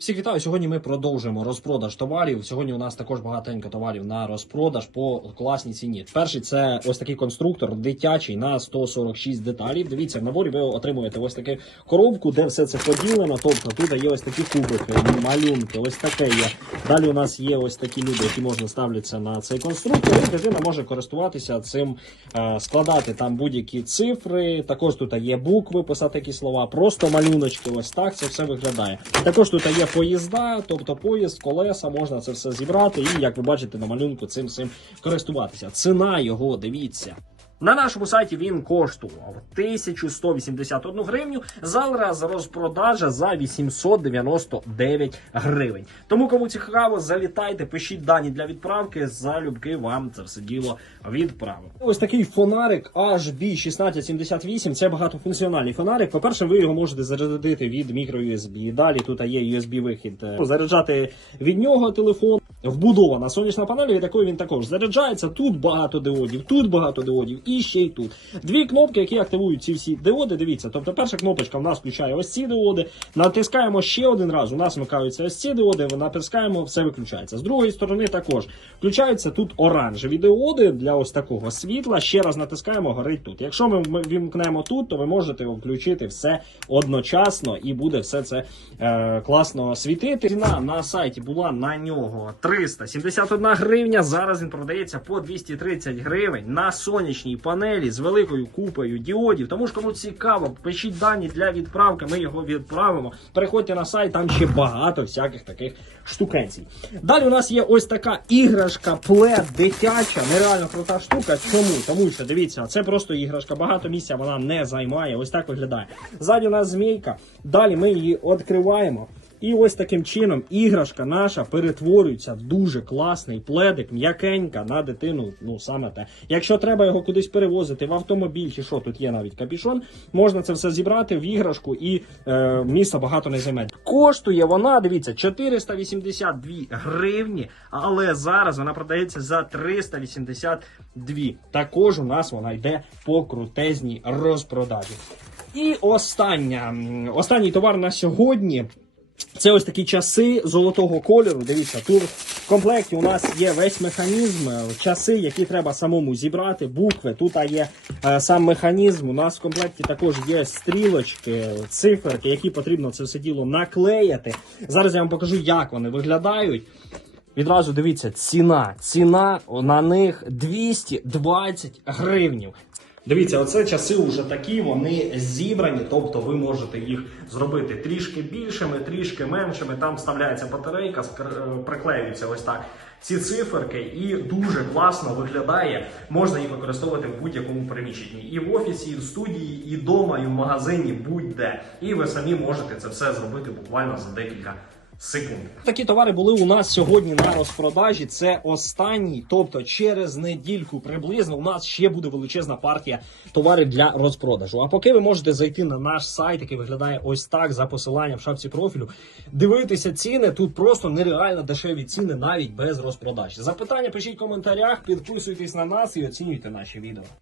Всіх вітаю. Сьогодні ми продовжуємо розпродаж товарів. Сьогодні у нас також багатенько товарів на розпродаж по класній ціні. Перший це ось такий конструктор дитячий на 146 деталів. Дивіться, в наборі ви отримуєте ось таку коробку, де все це поділено. Тобто тут є ось такі кубики, малюнки, ось таке є. Далі у нас є ось такі люди, які можна ставляться на цей конструктор. І дитина може користуватися цим, е, складати там будь-які цифри. Також тут є букви, писати якісь слова, просто малюночки. Ось так це все виглядає. Також тут є поїзда, тобто поїзд, колеса, можна це все зібрати. І як ви бачите на малюнку, цим всім користуватися. Ціна його, дивіться. На нашому сайті він коштував 1181 гривню. Зараз розпродажа за 899 гривень. Тому кому цікаво, залітайте, пишіть дані для відправки. Залюбки вам це все діло відправив. Ось такий фонарик HB1678. Це багатофункціональний фонарик. По-перше, ви його можете зарядити від мікро-USB. Далі тут є USB-вихід. Заряджати від нього телефон. Вбудована сонячна панель, від якої він також заряджається. Тут багато диодів, тут багато диодів і ще й тут. Дві кнопки, які активують ці всі диоди. Дивіться, тобто перша кнопочка в нас включає ось ці диоди. Натискаємо ще один раз. У нас вмикаються ось ці диоди. Натискаємо, все виключається. З другої сторони також включаються тут оранжеві диоди для ось такого світла. Ще раз натискаємо, горить тут. Якщо ми вімкнемо тут, то ви можете включити все одночасно і буде все це е, класно світити. Ціна на сайті була на нього 371 гривня. Зараз він продається по 230 гривень на сонячній панелі з великою купою діодів. Тому ж кому цікаво, пишіть дані для відправки. Ми його відправимо. Переходьте на сайт, там ще багато всяких таких штукенцій. Далі у нас є ось така іграшка, плед дитяча, нереально крута штука. Чому? Тому що дивіться, це просто іграшка, багато місця вона не займає. Ось так виглядає. Ззаді у нас змійка. Далі ми її відкриваємо. І ось таким чином іграшка наша перетворюється в дуже класний пледик, м'якенька на дитину. Ну саме те. Якщо треба його кудись перевозити в автомобіль, чи що тут є навіть капішон, можна це все зібрати в іграшку і е, місця багато не займе. Коштує вона, дивіться, 482 гривні, але зараз вона продається за 382. Також у нас вона йде по крутезній розпродажі. І остання, останній товар на сьогодні. Це ось такі часи золотого кольору. Дивіться, тут в комплекті у нас є весь механізм, е, часи, які треба самому зібрати, букви. Тут є е, сам механізм. У нас в комплекті також є стрілочки, циферки, які потрібно це все діло наклеяти. Зараз я вам покажу, як вони виглядають. Відразу дивіться, ціна. Ціна на них 220 гривнів. Дивіться, оце часи вже такі, вони зібрані, тобто ви можете їх зробити трішки більшими, трішки меншими. Там вставляється батарейка, е, приклеюється ось так. Ці циферки і дуже класно виглядає. Можна їх використовувати в будь-якому приміщенні. І в офісі, і в студії, і вдома, і в магазині, будь-де. І ви самі можете це все зробити буквально за декілька секунд. Такі товари були у нас сьогодні на розпродажі. Це останній, тобто через недільку приблизно у нас ще буде величезна партія товарів для розпродажу. А поки ви можете зайти на наш сайт, який виглядає ось так за посиланням в шапці профілю, дивитися ціни. Тут просто нереально дешеві ціни навіть без розпродажі. Запитання пишіть в коментарях, підписуйтесь на нас і оцінюйте наші відео.